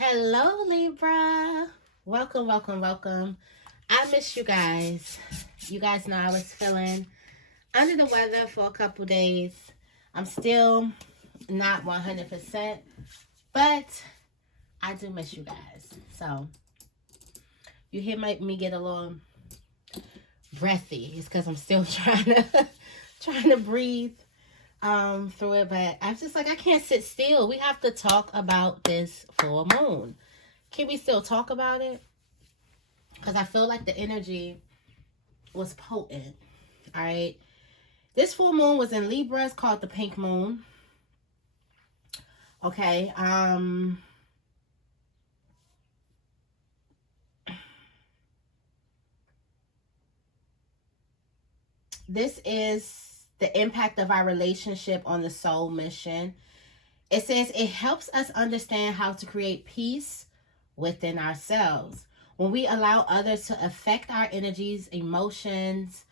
Hello, Libra. Welcome, welcome, welcome. I miss you guys. You guys know I was feeling under the weather for a couple days. I'm still not 100%, but I do miss you guys. So, you hear me get a little breathy. It's because I'm still trying to breathe through it, but I'm just like, I can't sit still. We have to talk about this full moon. Can we still talk about it? Because I feel like the energy was potent. All right. This full moon was in Libra. It's called the pink moon. Okay. This is the impact of our relationship on the soul mission. It says it helps us understand how to create peace within ourselves. When we allow others to affect our energies, emotions,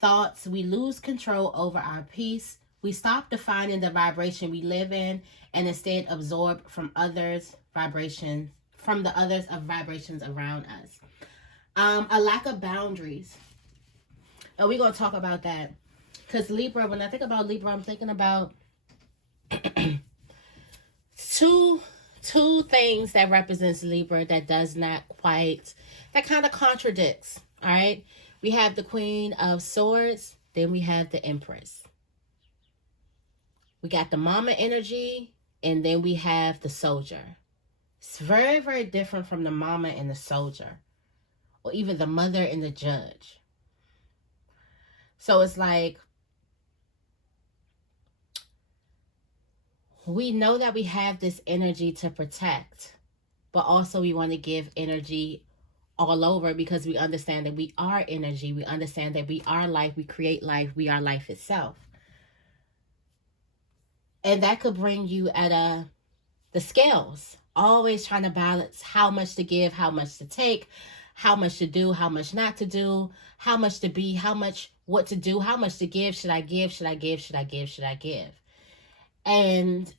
thoughts, we lose control over our peace. We stop defining the vibration we live in and instead absorb from others' vibrations, from the others of vibrations around us. A lack of boundaries. And we're going to talk about that. Because Libra, when I think about Libra, I'm thinking about two things that represents Libra that does not quite, that kind of contradicts. All right. We have the Queen of Swords. Then we have the Empress. We got the mama energy. And then we have the soldier. It's very, very different from the mama and the soldier. Or even the mother and the judge. So it's like, we know that we have this energy to protect. But also we want to give energy all over because we understand that we are energy. We understand that we are life. We create life. We are life itself. And that could bring you at the scales. Always trying to balance how much to give, how much to take, how much to do, how much not to do, how much to be, how much, what to do, how much to give. Should I give? Should I give? Should I give? Should I give? And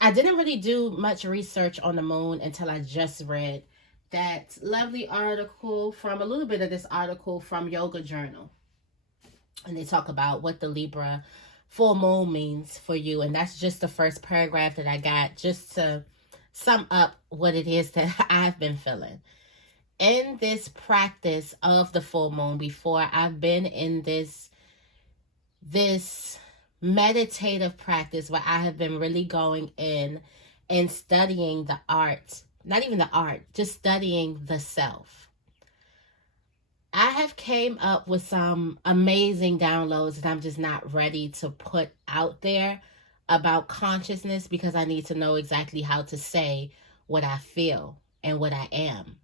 I didn't really do much research on the moon until I just read that lovely article from, a little bit of this article from Yoga Journal. And they talk about what the Libra full moon means for you. And that's just the first paragraph that I got just to sum up what it is that I've been feeling. In this practice of the full moon, before I've been in this meditative practice where I have been really going in and studying the art, not even the art, just studying the self. I have came up with some amazing downloads that I'm just not ready to put out there about consciousness because I need to know exactly how to say what I feel and what I am.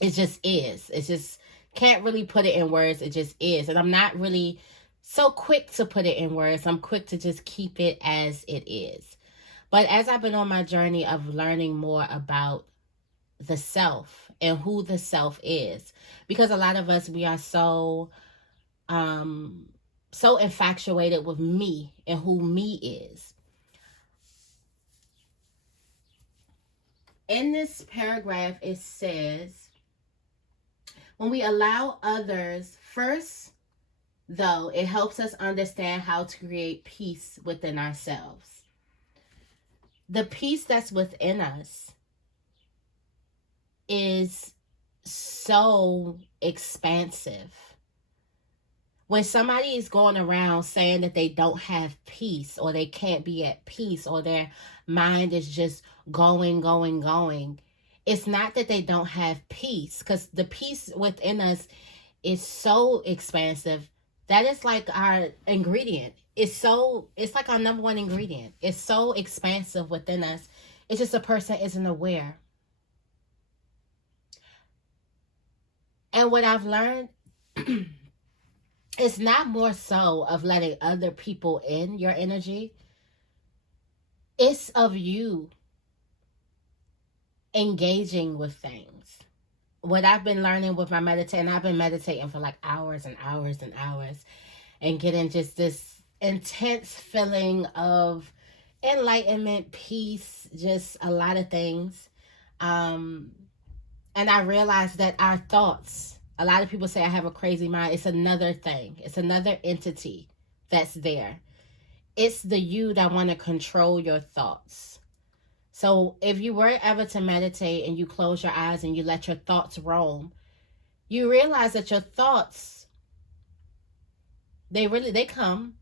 It just is. It just can't really put it in words. It just is. And I'm not really so quick to put it in words. I'm quick to just keep it as it is. But as I've been on my journey of learning more about the self and who the self is, because a lot of us, we are so infatuated with me and who me is. In this paragraph, it says, when we allow others, first, though, it helps us understand how to create peace within ourselves. The peace that's within us is so expansive. When somebody is going around saying that they don't have peace or they can't be at peace or their mind is just going, it's not that they don't have peace, because the peace within us is so expansive. That is like our ingredient. It's like our number one ingredient. It's so expansive within us. It's just a person isn't aware. And what I've learned, it's not more so of letting other people in your energy. It's of you engaging with things. What I've been learning with my meditation, I've been meditating for like hours and hours and hours and getting just this intense feeling of enlightenment, peace, just a lot of things. Um, and I realized that our thoughts, a lot of people say I have a crazy mind. It's another thing, it's another entity that's there. It's the you that want to control your thoughts. So if you were ever to meditate and you close your eyes and you let your thoughts roam, you realize that your thoughts, they come,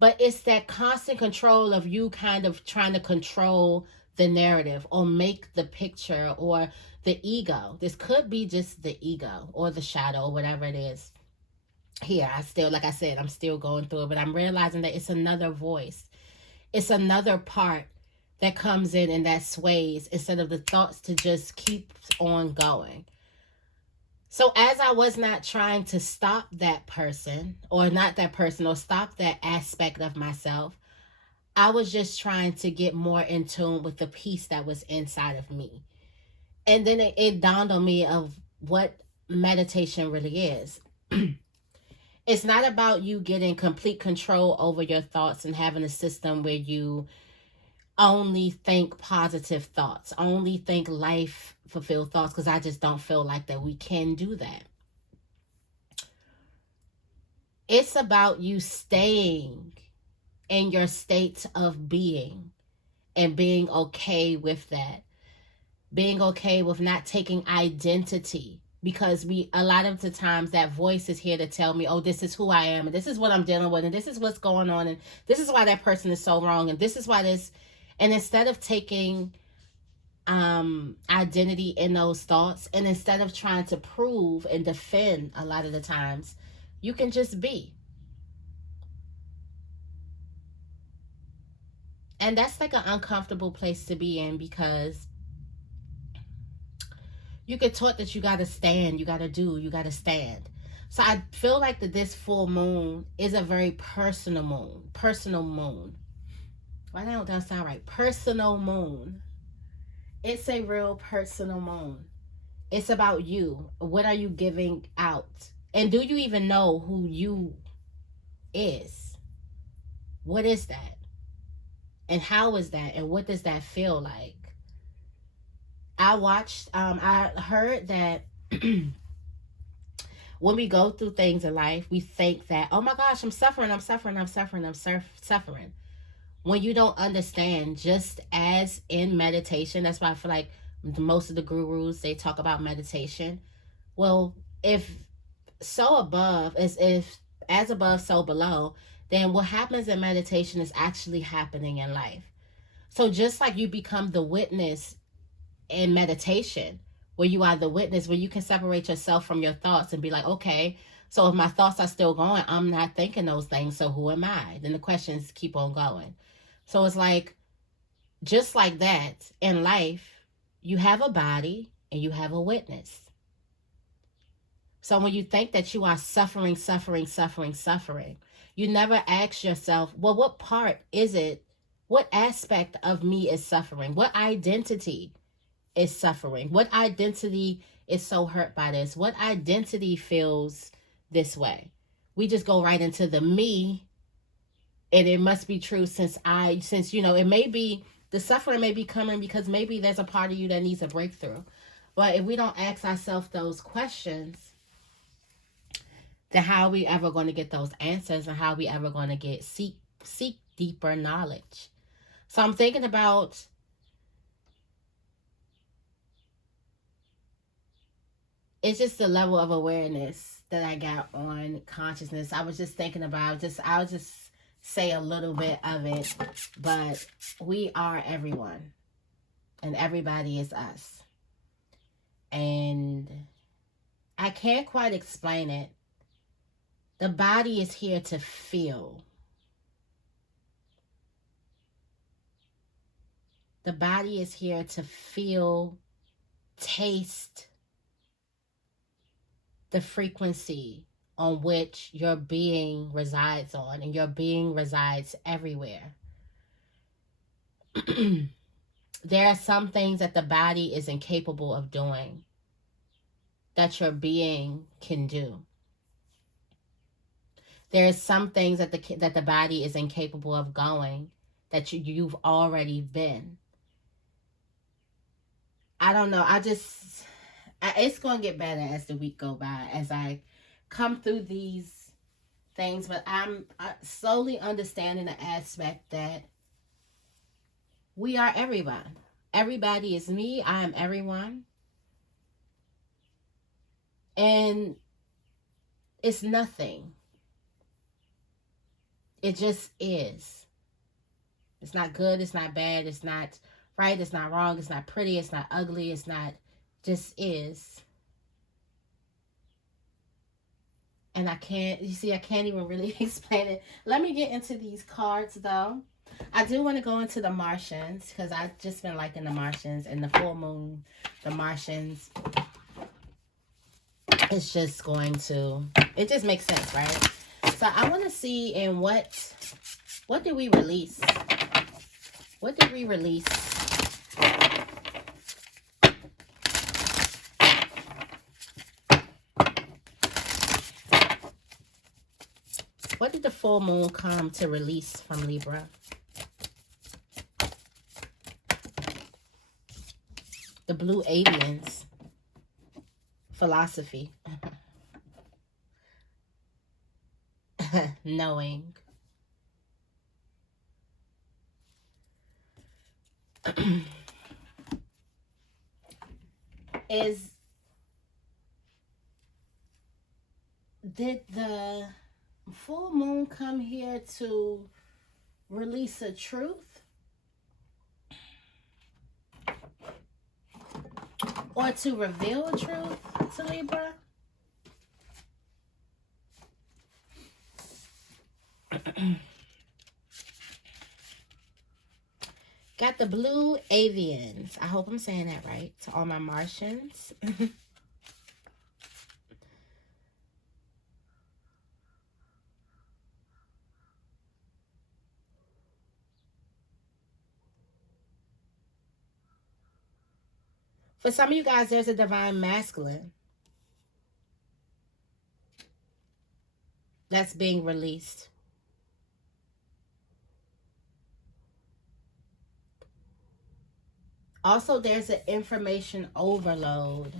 but it's that constant control of you kind of trying to control the narrative or make the picture, or the ego. This could be just the ego or the shadow or whatever it is. Here, I still, like I said, I'm still going through it, but I'm realizing that it's another voice. It's another part that comes in and that sways instead of the thoughts to just keep on going. So as I was not trying to stop that person, or not that person, or stop that aspect of myself, I was just trying to get more in tune with the peace that was inside of me. And then it dawned on me of what meditation really is. It's not about you getting complete control over your thoughts and having a system where you only think positive thoughts, only think life fulfilled thoughts, because I just don't feel like that we can do that. It's about you staying in your state of being and being okay with that. Being okay with not taking identity, because a lot of the times that voice is here to tell me, oh, this is who I am, and this is what I'm dealing with, and this is what's going on, and this is why that person is so wrong, and this is why this. And instead of taking identity in those thoughts, and instead of trying to prove and defend, a lot of the times you can just be. And that's like an uncomfortable place to be in, because you get taught that you gotta stand, you gotta stand. So I feel like that this full moon is a very personal moon. Personal moon. Why don't that sound right? Personal moon. It's a real personal moon. It's about you. What are you giving out? And do you even know who you is? What is that? And how is that? And what does that feel like? I heard that when we go through things in life, we think that, oh my gosh, I'm suffering. When you don't understand, just as in meditation, that's why I feel like most of the gurus, they talk about meditation. Well, if so above, as above, so below, then what happens in meditation is actually happening in life. So just like you become the witness in meditation, where you are the witness, where you can separate yourself from your thoughts and be like, okay, so if my thoughts are still going, I'm not thinking those things, so who am I? Then the questions keep on going. So it's like, just like that in life, you have a body and you have a witness. So when you think that you are suffering, you never ask yourself, well, what part is it? What aspect of me is suffering? What identity is suffering? What identity is so hurt by this? What identity feels this way? We just go right into the me, and it must be true since it may be, the suffering may be coming because maybe there's a part of you that needs a breakthrough. But if we don't ask ourselves those questions, then how are we ever going to get those answers, and how are we ever going to get seek deeper knowledge? So I'm thinking about, it's just the level of awareness that I got on consciousness. I was just thinking about, I'll just say a little bit of it, but we are everyone, and everybody is us. And I can't quite explain it. The body is here to feel. The body is here to feel, taste the frequency on which your being resides on, and your being resides everywhere. There are some things that the body is incapable of doing that your being can do. There are some things that the body is incapable of going that you've already been. I don't know. It's going to get better as the week go by, as I come through these things. But I'm slowly understanding the aspect that we are everyone. Everybody is me. I am everyone. And it's nothing. It just is. It's not good. It's not bad. It's not right. It's not wrong. It's not pretty. It's not ugly. It's not, just is. And I can't even really explain it. Let me get into these cards though. I do want to go into the Martians, because I've just been liking the Martians and the full moon. The Martians. It's just going to, it just makes sense, right? So I want to see in what did we release? What did we release? What did the full moon come to release from Libra? The blue avians. Philosophy. Knowing. Did the full moon come here to release a truth? Or to reveal a truth to Libra? Got the blue avians. I hope I'm saying that right. To all my Martians. For some of you guys, there's a divine masculine that's being released. Also, there's an information overload.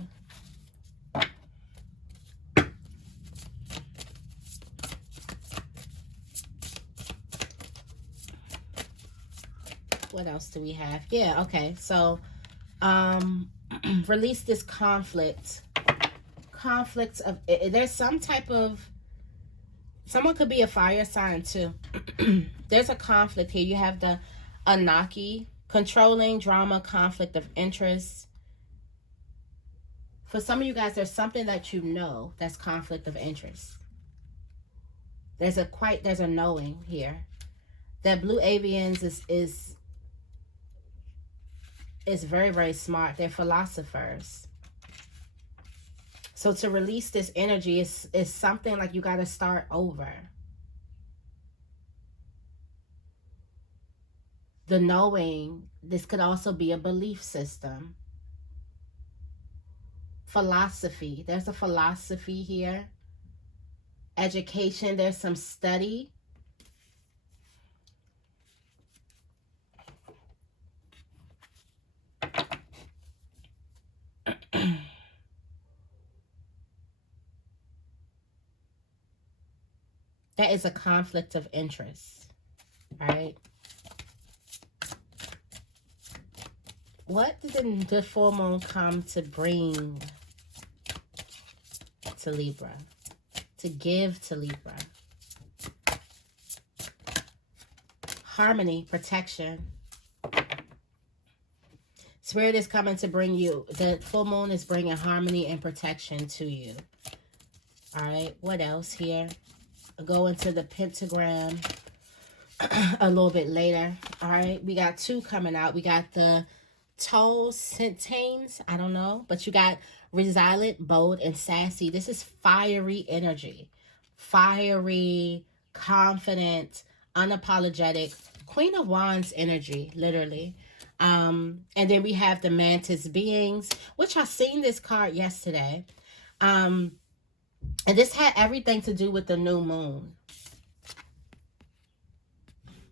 What else do we have? Yeah, okay. So, release this conflict of, there's some type of, someone could be a fire sign too. There's a conflict here. You have the Anunnaki, controlling, drama, conflict of interest. For some of you guys, there's something that you know that's conflict of interest. There's a knowing here. That blue avians is very, very smart. They're philosophers. So to release this energy is something like you got to start over. The knowing, this could also be a belief system. Philosophy, there's a philosophy here. Education, there's some study. That is a conflict of interest, right? What did the full moon come to bring to Libra? To give to Libra? Harmony, protection. Spirit is coming to bring you, the full moon is bringing harmony and protection to you. All right, what else here? I'll go into the pentagram a little bit later. All right, we got two coming out. We got the Tolcentanes, I don't know, but you got resilient, bold, and sassy. This is fiery energy. Fiery, confident, unapologetic. Queen of Wands energy, literally. And then we have the Mantis beings, which I seen this card yesterday. And this had everything to do with the new moon.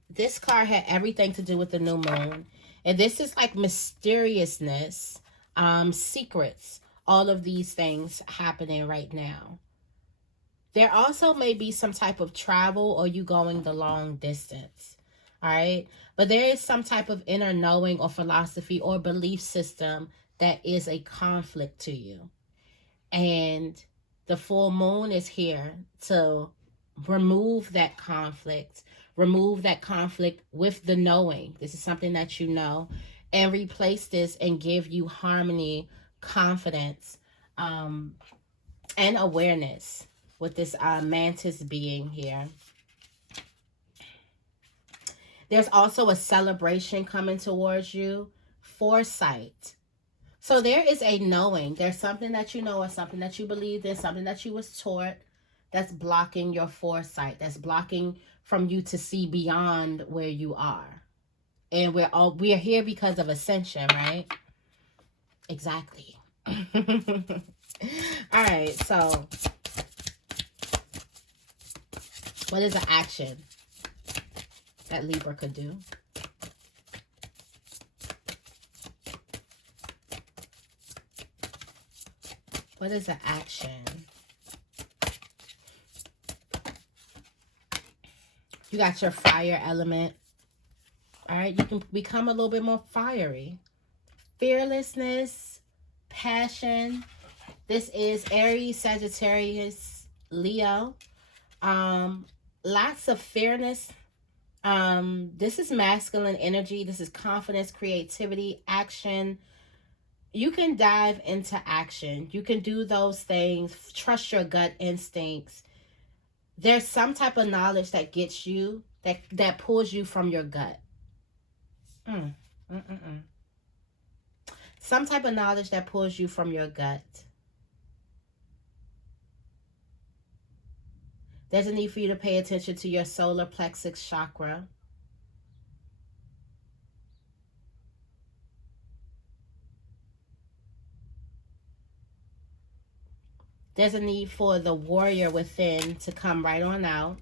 This card had everything to do with the new moon. And this is like mysteriousness, secrets, all of these things happening right now. There also may be some type of travel or you going the long distance. All right. But there is some type of inner knowing or philosophy or belief system that is a conflict to you. And the full moon is here to remove that conflict. Remove that conflict with the knowing. This is something that you know. And replace this and give you harmony, confidence, and awareness with this mantis being here. There's also a celebration coming towards you. Foresight. So there is a knowing. There's something that you know or something that you believe in, something that you was taught that's blocking your foresight. That's blocking from you to see beyond where you are. And we are here because of ascension, right? Exactly. All right, so what is an action that Libra could do? What is an action? You got your fire element. All right, you can become a little bit more fiery. Fearlessness, passion. This is Aries, Sagittarius, Leo. Lots of fairness. This is masculine energy. This is confidence, creativity, action. You can dive into action. You can do those things. Trust your gut instincts. There's some type of knowledge that gets you, that pulls you from your gut. Some type of knowledge that pulls you from your gut. There's a need for you to pay attention to your solar plexus chakra. There's a need for the warrior within to come right on out.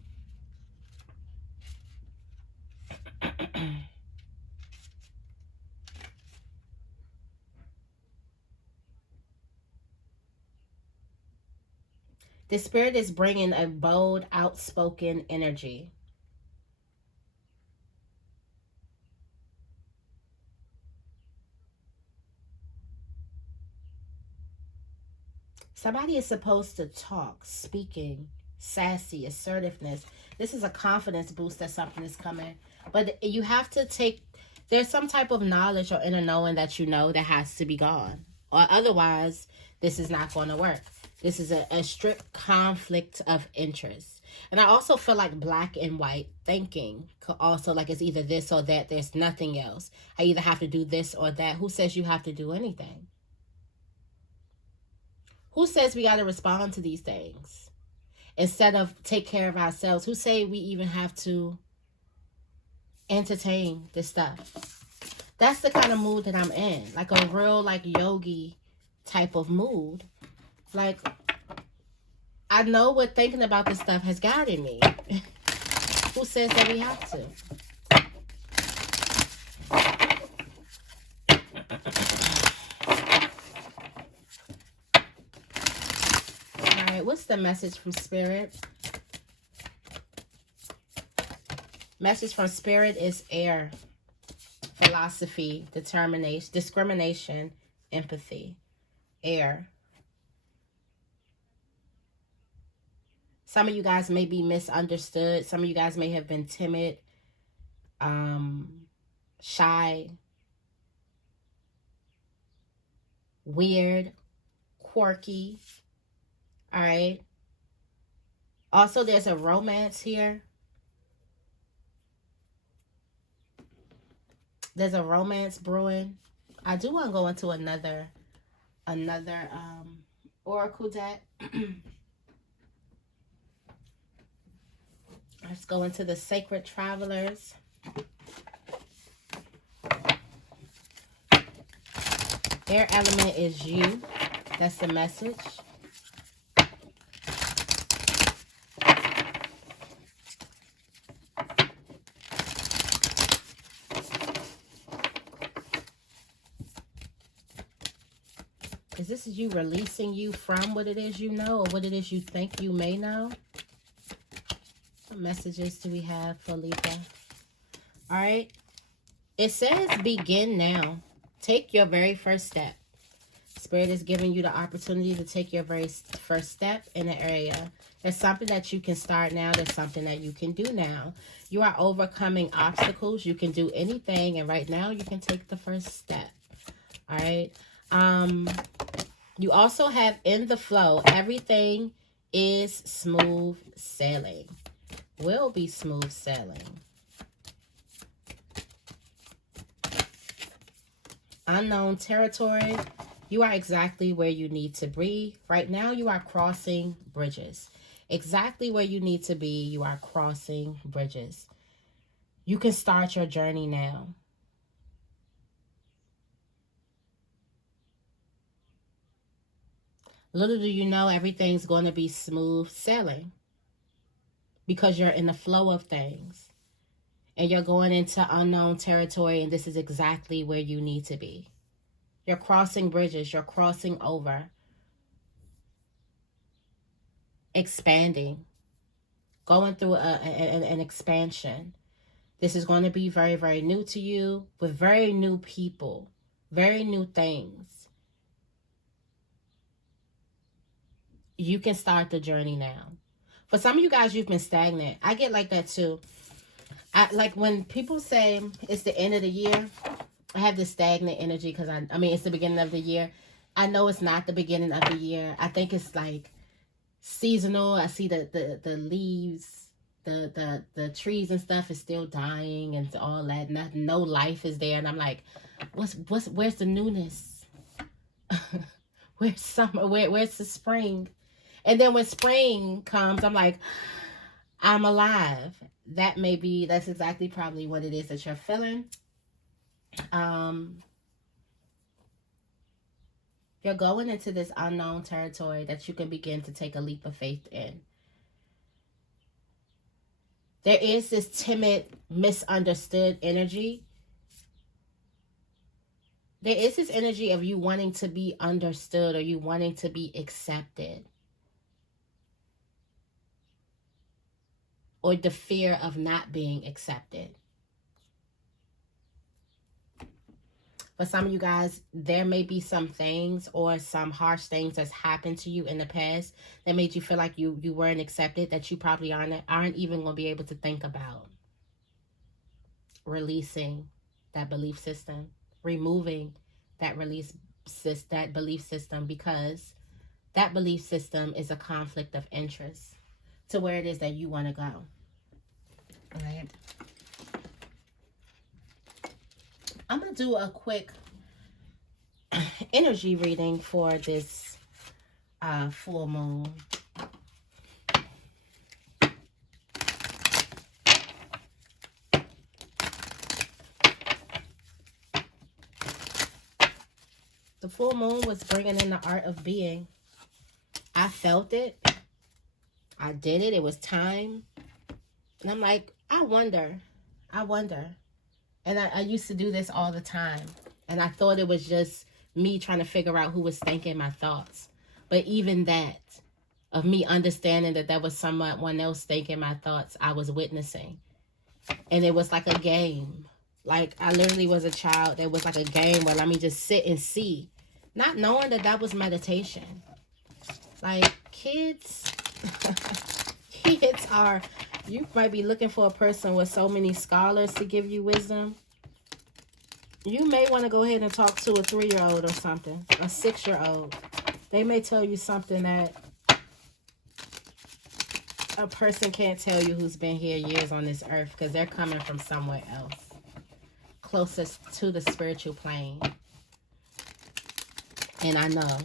The spirit is bringing a bold, outspoken energy. Somebody is supposed to talk, speaking, sassy, assertiveness. This is a confidence boost that something is coming. But you have to take, there's some type of knowledge or inner knowing that you know that has to be gone. Or otherwise, this is not going to work. This is a strict conflict of interest. And I also feel like black and white thinking could also, like, it's either this or that. There's nothing else. I either have to do this or that. Who says you have to do anything? Who says we got to respond to these things instead of take care of ourselves? Who say we even have to entertain this stuff? That's the kind of mood that I'm in. Like a real, like, yogi type of mood. Like, I know what thinking about this stuff has gotten me. Who says that we have to? What's the message from Spirit? Message from Spirit is air. Philosophy, determination, discrimination, empathy. Air. Some of you guys may be misunderstood. Some of you guys may have been timid, shy, weird, quirky. All right. Also, there's a romance here. There's a romance brewing. I do want to go into another oracle deck. Let's go into the Sacred Travelers. Air element is you. That's the message. Is this you releasing you from what it is you know or what it is you think you may know? What messages do we have for Libra? All right. It says begin now. Take your very first step. Spirit is giving you the opportunity to take your very first step in an area. There's something that you can start now. There's something that you can do now. You are overcoming obstacles. You can do anything. And right now you can take the first step. All right. You also have in the flow, everything is smooth sailing. Will be smooth sailing. Unknown territory. You are exactly where you need to be. Right now, you are crossing bridges. Exactly where you need to be, you are crossing bridges. You can start your journey now. Little do you know, everything's going to be smooth sailing because you're in the flow of things. And you're going into unknown territory, and this is exactly where you need to be. You're crossing bridges. You're crossing over. Expanding. Going through an expansion. This is going to be very, very new to you with very new people. Very new things. You can start the journey now. For some of you guys, you've been stagnant. I get like that too. Like when people say it's the end of the year, I have this stagnant energy because I mean, it's the beginning of the year. I know it's not the beginning of the year. I think it's like seasonal. I see the leaves, the trees and stuff is still dying and all that. No life is there. And I'm like, where's the newness? Where's summer? Where's the spring? And then when spring comes, I'm like, I'm alive. That's exactly probably what it is that you're feeling. You're going into this unknown territory that you can begin to take a leap of faith in. There is this timid, misunderstood energy. There is this energy of you wanting to be understood or you wanting to be accepted. Or the fear of not being accepted. For some of you guys, there may be some things or some harsh things that's happened to you in the past that made you feel like you weren't accepted, that you probably aren't even going to be able to think about. Releasing that belief system. Removing that belief system, because that belief system is a conflict of interest to where it is that you want to go. All right. I'm going to do a quick energy reading for this full moon. The full moon was bringing in the art of being. I felt it. I did it. It was time. And I'm like, I wonder. And I used to do this all the time. And I thought it was just me trying to figure out who was thinking my thoughts. But even that, of me understanding that was someone else thinking my thoughts, I was witnessing. And it was like a game. Like, I literally was a child. It was like a game where let me just sit and see. Not knowing that was meditation. Like, kids, kids are... You might be looking for a person with so many scholars to give you wisdom. You may want to go ahead and talk to a 3-year-old or something. A 6-year-old. They may tell you something that a person can't tell you who's been here years on this earth, because they're coming from somewhere else. Closest to the spiritual plane. And I know.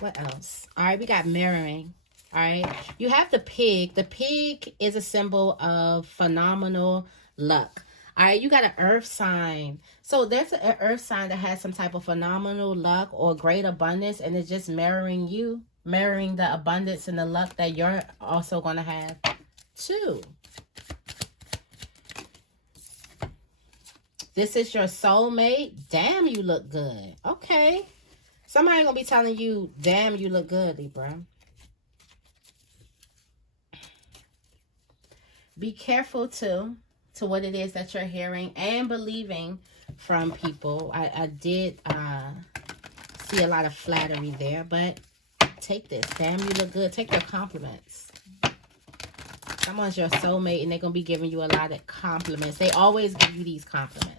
What else? All right, we got mirroring. All right, you have the pig. The pig is a symbol of phenomenal luck. All right, you got an earth sign. So there's an earth sign that has some type of phenomenal luck or great abundance, and it's just mirroring you, mirroring the abundance and the luck that you're also going to have too. This is your soulmate. Damn, you look good. Okay. Somebody gonna be telling you, damn, you look good, Libra. Be careful to what it is that you're hearing and believing from people. I did see a lot of flattery there, but take this. Damn, you look good. Take your compliments. Someone's your soulmate and they're going to be giving you a lot of compliments. They always give you these compliments.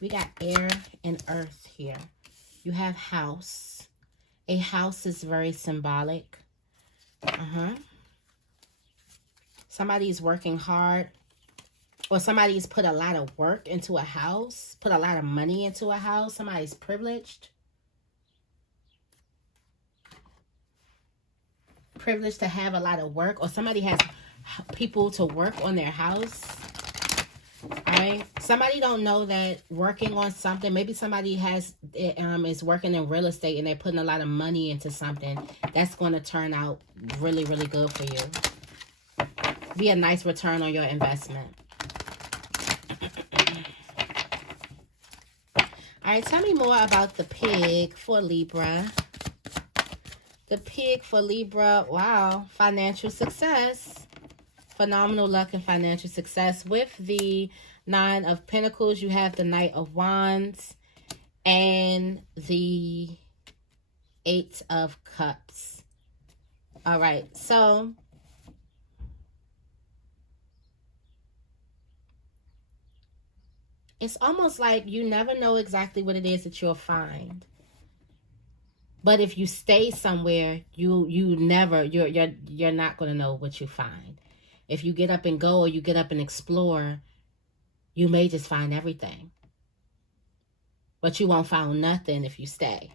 We got air and earth here. You have house. A house is very symbolic. Somebody's working hard, or somebody's put a lot of work into a house, put a lot of money into a house. Somebody's privileged. Privileged to have a lot of work, or somebody has people to work on their house. Right? Somebody don't know that working on something, maybe somebody is working in real estate and they're putting a lot of money into something that's going to turn out really, really good for you. Be a nice return on your investment. All right, tell me more about the pig for Libra. The pig for Libra, wow, financial success. Phenomenal luck and financial success. With the Nine of Pentacles, you have the Knight of Wands and the Eight of Cups. All right, so it's almost like you never know exactly what it is that you'll find. But if you stay somewhere, you're not going to know what you find. If you get up and go, or you get up and explore, you may just find everything. But you won't find nothing if you stay.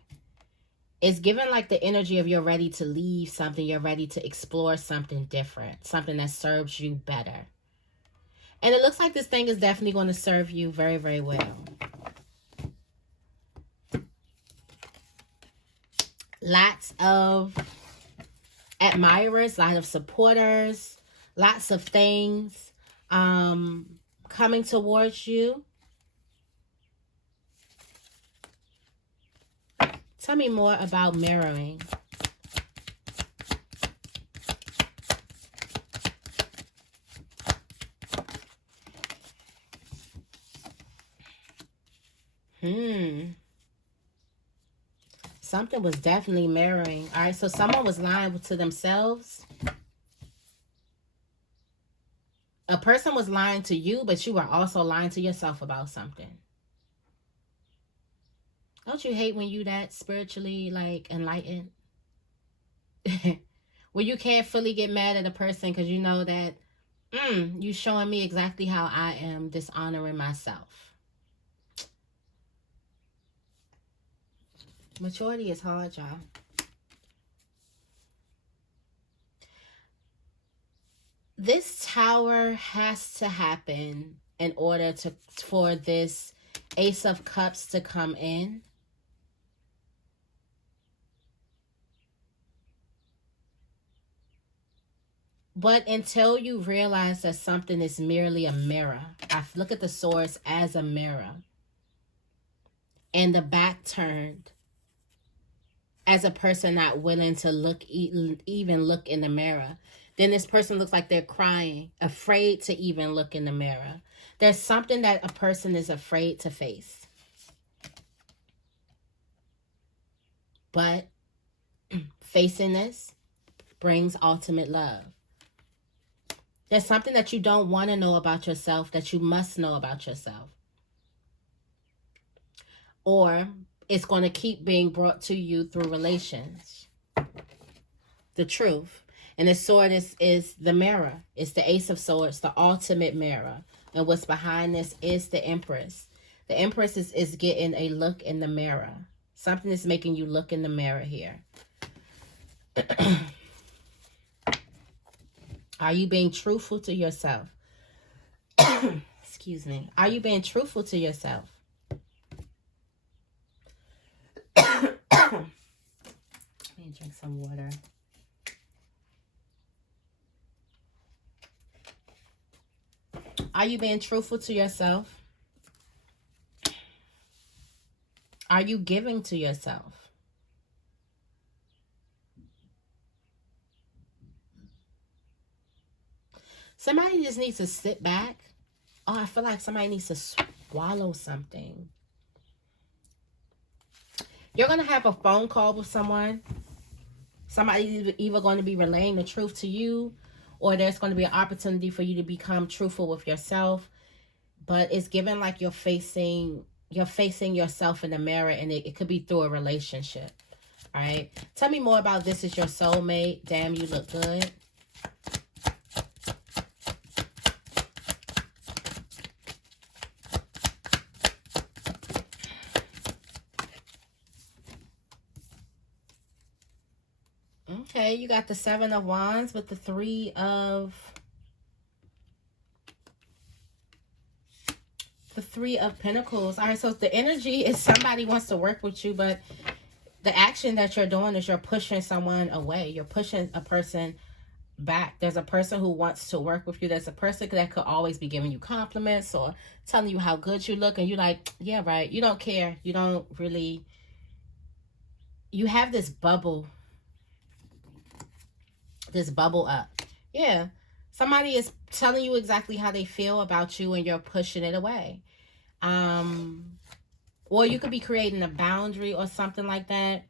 It's given like the energy of you're ready to leave something. You're ready to explore something different. Something that serves you better. And it looks like this thing is definitely going to serve you very, very well. Lots of admirers, lots of supporters, lots of things coming towards you. Tell me more about mirroring. Something was definitely mirroring. All right, so someone was lying to themselves. A person was lying to you, but you were also lying to yourself about something. Don't you hate when you that spiritually, like, enlightened? When you can't fully get mad at a person because you know that you showing me exactly how I am dishonoring myself. Maturity is hard, y'all. This tower has to happen in order for this Ace of Cups to come in. But until you realize that something is merely a mirror, I look at the source as a mirror, and the back turned as a person not willing to look, even look in the mirror, then this person looks like they're crying, afraid to even look in the mirror. There's something that a person is afraid to face. But facing this brings ultimate love. There's something that you don't want to know about yourself that you must know about yourself. Or it's going to keep being brought to you through relations. The truth. And the sword is the mirror. It's the Ace of Swords, the ultimate mirror. And what's behind this is the Empress. The Empress is getting a look in the mirror. Something is making you look in the mirror here. Are you being truthful to yourself? Excuse me. Are you being truthful to yourself? some water. Are you being truthful to yourself? Are you giving to yourself? Somebody just needs to sit back. Oh, I feel like somebody needs to swallow something. You're going to have a phone call with someone. Somebody's either going to be relaying the truth to you, or there's going to be an opportunity for you to become truthful with yourself. But it's given like you're facing yourself in the mirror, and it could be through a relationship. All right. Tell me more about this is your soulmate. Damn, you look good. Okay, you got the 7 of Wands with the 3 of Pentacles. All right, so the energy is somebody wants to work with you, but the action that you're doing is you're pushing someone away. You're pushing a person back. There's a person who wants to work with you. There's a person that could always be giving you compliments or telling you how good you look, and you're like, yeah, right. You don't care. You don't really. You have this bubble up. Yeah. Somebody is telling you exactly how they feel about you, and you're pushing it away. Or you could be creating a boundary or something like that.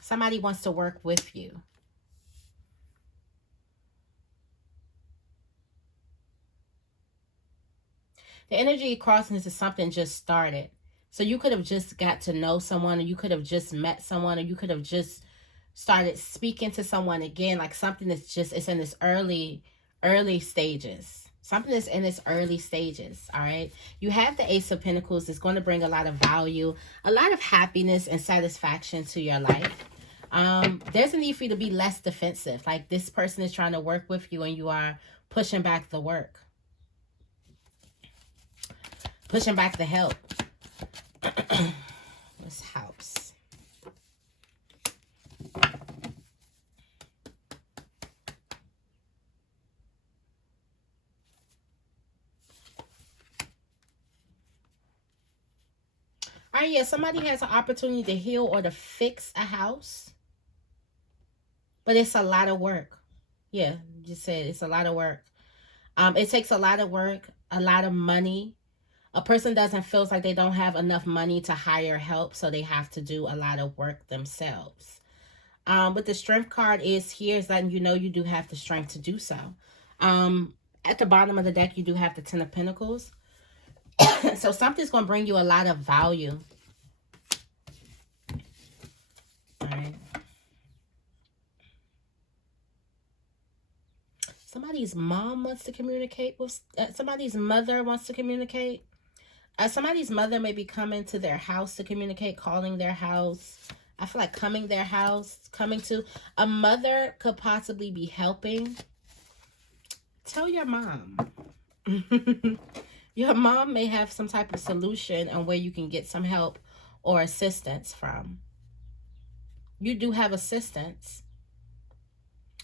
Somebody wants to work with you. The energy crossing is something just started. So you could have just got to know someone, or you could have just met someone, or you could have just started speaking to someone again. Like something that's just, it's in its early stages. Something that's in its early stages, all right? You have the Ace of Pentacles. It's going to bring a lot of value, a lot of happiness and satisfaction to your life. There's a need for you to be less defensive. Like this person is trying to work with you, and you are pushing back the work. Pushing back the help. This house. All right, yeah, somebody has an opportunity to heal or to fix a house. But it's a lot of work. Yeah, just said it's a lot of work. It takes a lot of work, a lot of money. A person doesn't feel like they don't have enough money to hire help, so they have to do a lot of work themselves. But the Strength card is here, is letting you know you do have the strength to do so. At the bottom of the deck, you do have the 10 of Pentacles. So something's going to bring you a lot of value. All right. Somebody's mom wants to communicate with, somebody's mother wants to communicate. Somebody's mother may be coming to their house to communicate, calling their house. I feel like coming to. A mother could possibly be helping. Tell your mom. Your mom may have some type of solution on where you can get some help or assistance from. You do have assistance.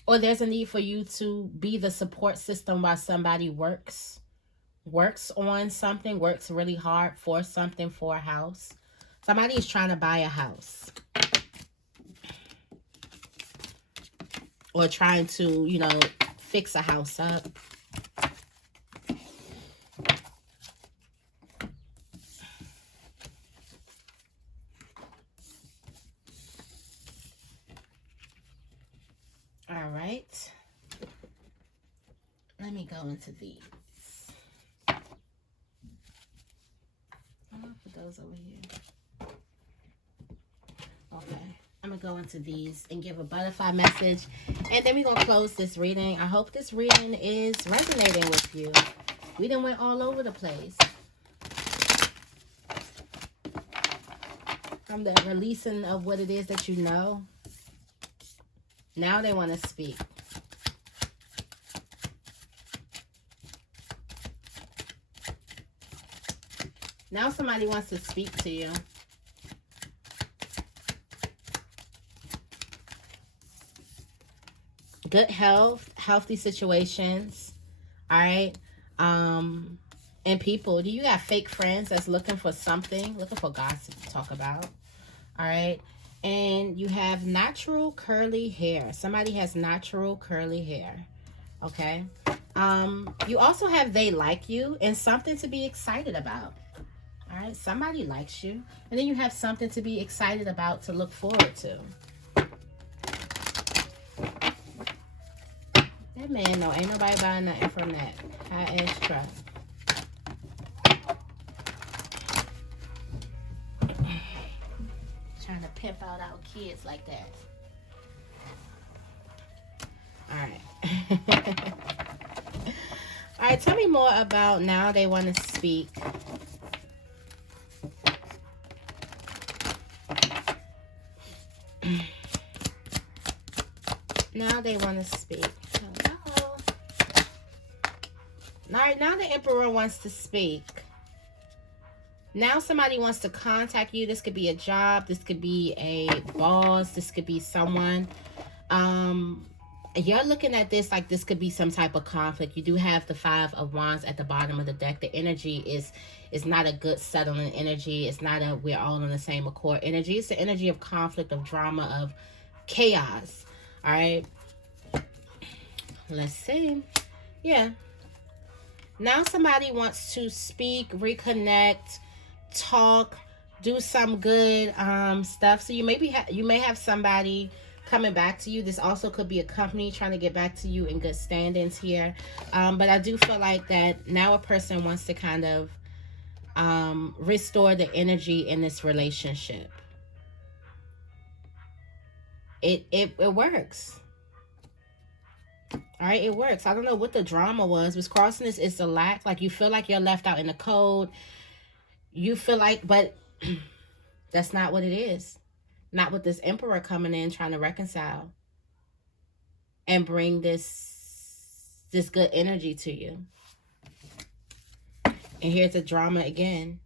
Or there's a need for you to be the support system while somebody works on something, works really hard for something, for a house. Somebody is trying to buy a house. Or trying to, you know, fix a house up. All right. Let me go into these. I'll put those over here. Okay. I'm going to go into these and give a butterfly message. And then we're going to close this reading. I hope this reading is resonating with you. We done went all over the place. From the releasing of what it is that you know. Now they want to speak. Now somebody wants to speak to you. good health, healthy situations. All right. And people, do you got fake friends that's looking for something, looking for gossip to talk about? All right. And you have natural curly hair. Somebody has natural curly hair. Okay. You also have they like you and something to be excited about. All right. Somebody likes you. And then you have something to be excited about to look forward to. That man, no, ain't nobody buying nothing from that high-ass truck. Trying to pimp out our kids like that. All right. All right, tell me more about now they want to speak. Now they want to speak. Hello. All right, now the Emperor wants to speak. Now somebody wants to contact you. This could be a job. This could be a boss. This could be someone. You're looking at this like this could be some type of conflict. You do have the 5 of Wands at the bottom of the deck. The energy is not a good settling energy. It's not a we're all on the same accord energy. It's the energy of conflict, of drama, of chaos. All right. Let's see. Yeah. Now somebody wants to speak, reconnect, talk, do some good stuff. So you may have somebody coming back to you. This also could be a company trying to get back to you in good standings here. But I do feel like that now a person wants to kind of restore the energy in this relationship. It works. All right, it works. I don't know what the drama was crossing this is the lack. Like you feel like you're left out in the cold. You feel like, but that's not what it is. Not with this Emperor coming in trying to reconcile and bring this good energy to you. And here's the drama again.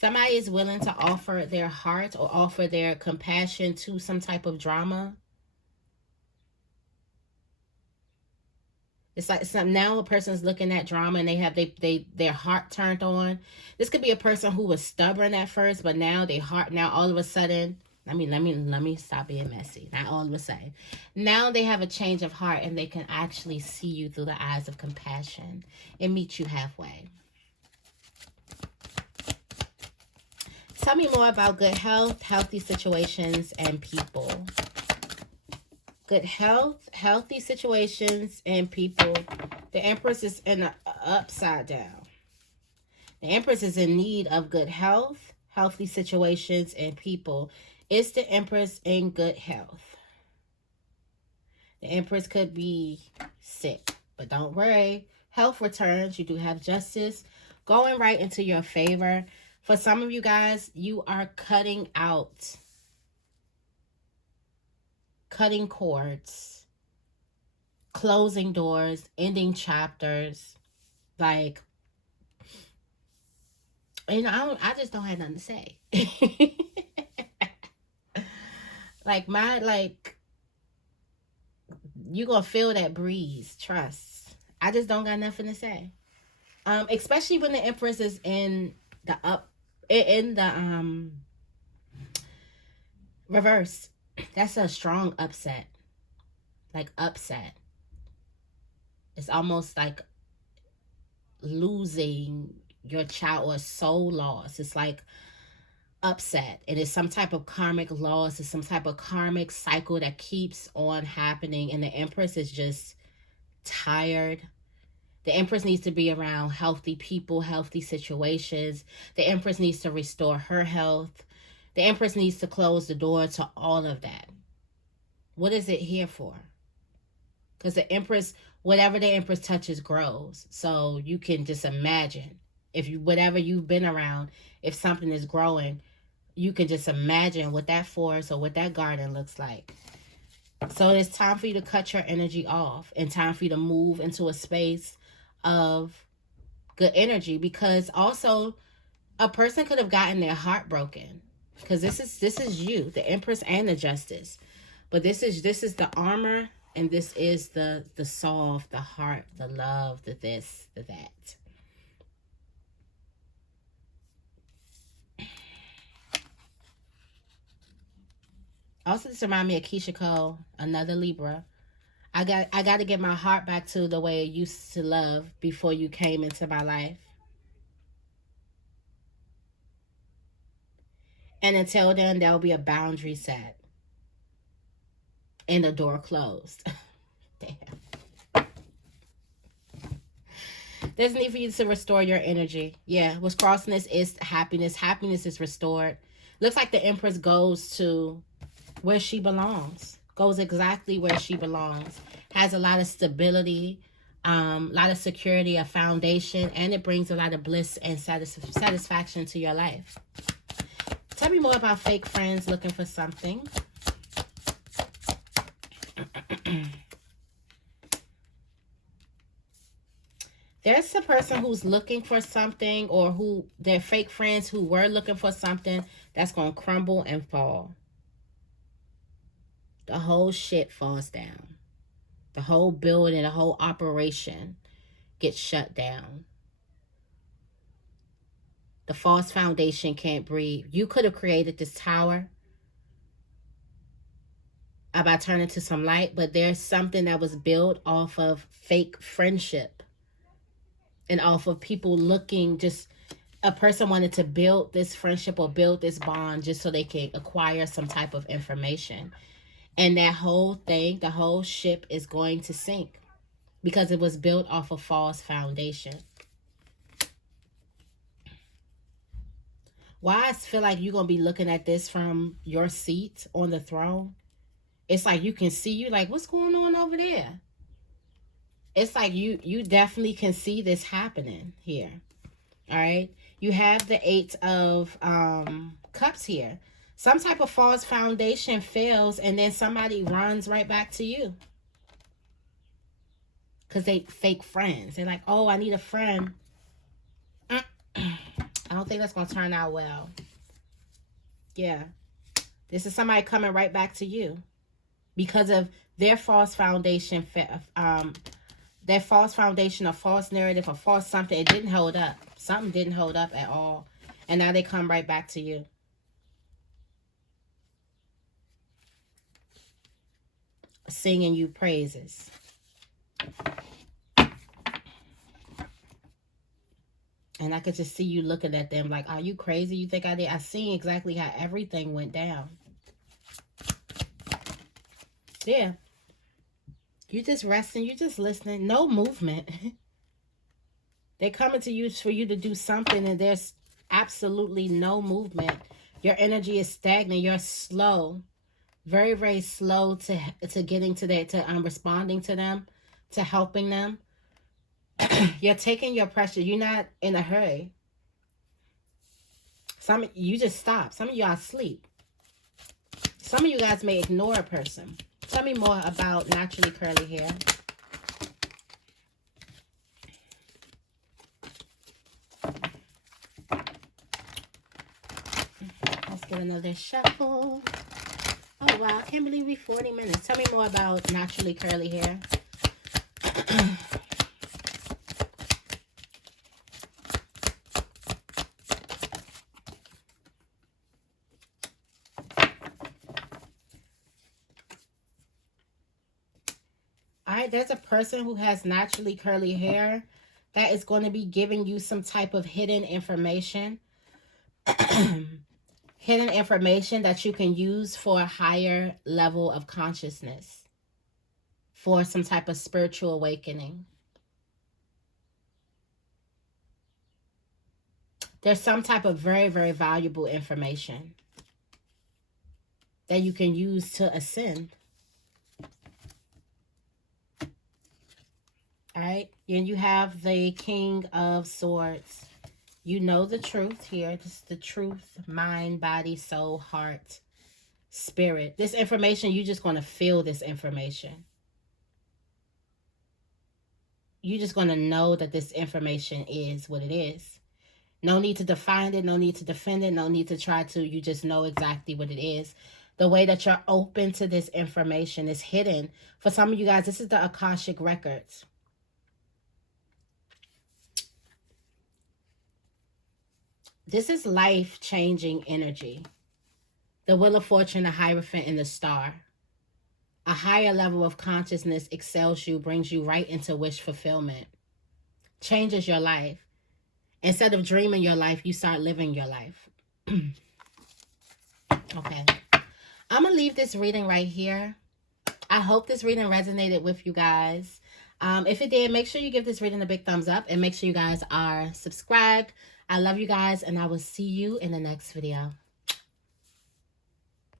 Somebody is willing to offer their heart or offer their compassion to some type of drama. It's like now a person's looking at drama and they have their heart turned on. This could be a person who was stubborn at first, but now their heart, now all of a sudden, let me stop being messy. Not all of a sudden. Now they have a change of heart and they can actually see you through the eyes of compassion and meet you halfway. Tell me more about good health, healthy situations, and people. Good health, healthy situations, and people. The Empress is in the upside down. The Empress is in need of good health, healthy situations, and people. Is the Empress in good health? The Empress could be sick, but don't worry. Health returns. You do have justice going right into your favor. For some of you guys, you are cutting cords, closing doors, ending chapters. Like, you know, I just don't have nothing to say. You gonna feel that breeze, trust. I just don't got nothing to say. Especially when the Empress is in the reverse. That's a strong upset. Like upset. It's almost like losing your child or soul loss. It's like upset. And it's some type of karmic loss. It's some type of karmic cycle that keeps on happening. And the Empress is just tired. The Empress needs to be around healthy people, healthy situations. The Empress needs to restore her health. The Empress needs to close the door to all of that. What is it here for? Because the Empress, whatever the Empress touches grows. So you can just imagine whatever you've been around, if something is growing, you can just imagine what that forest or what that garden looks like. So it's time for you to cut your energy off and time for you to move into a space of good energy, because also a person could have gotten their heart broken. because this is you, the Empress and the Justice. But this is the armor, and this is the soft, the heart, the love, the this, the that. Also, this remind me of Keisha Cole, another Libra. I got to get my heart back to the way it used to love before you came into my life. And until then, there'll be a boundary set and the door closed. Damn. There's a need for you to restore your energy. Yeah, what's crossing this is happiness. Happiness is restored. Looks like the Empress goes to where she belongs. Goes exactly where she belongs. Has a lot of stability, a lot of security, a foundation, and it brings a lot of bliss and satisfaction to your life. Tell me more about fake friends looking for something. There's a person who's looking for something, or who they're fake friends who were looking for something that's going to crumble and fall. The whole shit falls down. The whole building, the whole operation gets shut down. The false foundation can't breathe. You could have created this tower about turning to some light, but there's something that was built off of fake friendship and off of people looking, just a person wanted to build this friendship or build this bond just so they can acquire some type of information. And that whole thing, the whole ship is going to sink because it was built off a false foundation. Why I feel like you're going to be looking at this from your seat on the throne. It's like you can see, you like, what's going on over there? It's like you definitely can see this happening here. All right. You have the 8 of Cups here. Some type of false foundation fails, and then somebody runs right back to you. Because they fake friends. They're like, oh, I need a friend. I don't think that's going to turn out well. Yeah. This is somebody coming right back to you. Because of their false foundation, their false foundation, a false narrative, a false something. It didn't hold up. Something didn't hold up at all. And now they come right back to you. Singing you praises. And I could just see you looking at them like, are you crazy? You think I did? I seen exactly how everything went down. Yeah. You just resting. You just listening. No movement. They're coming to you for you to do something, and there's absolutely no movement. Your energy is stagnant. You're slow. Very, very slow to getting to that, to responding to them, to helping them. You're taking your pressure. You're not in a hurry. You just stop. Some of y'all sleep. Some of you guys may ignore a person. Tell me more about naturally curly hair. Let's get another shuffle. Oh, wow. I can't believe we 40 minutes. Tell me more about naturally curly hair. Alright, there's a person who has naturally curly hair that is going to be giving you some type of hidden information. Hidden information that you can use for a higher level of consciousness. For some type of spiritual awakening. There's some type of very, very valuable information that you can use to ascend. All right, and you have the King of Swords. You know the truth here. This is the truth, mind, body, soul, heart, spirit. This information, you're just going to feel this information. You're just going to know that this information is what it is. No need to define it. No need to defend it. No need to try to. You just know exactly what it is. The way that you're open to this information is hidden. For some of you guys, this is the Akashic Records. This is life-changing energy. The Wheel of Fortune, the Hierophant, and the Star. A higher level of consciousness excels you, brings you right into wish fulfillment. Changes your life. Instead of dreaming your life, you start living your life. Okay. I'm going to leave this reading right here. I hope this reading resonated with you guys. If it did, make sure you give this reading a big thumbs up and make sure you guys are subscribed. I love you guys, and I will see you in the next video.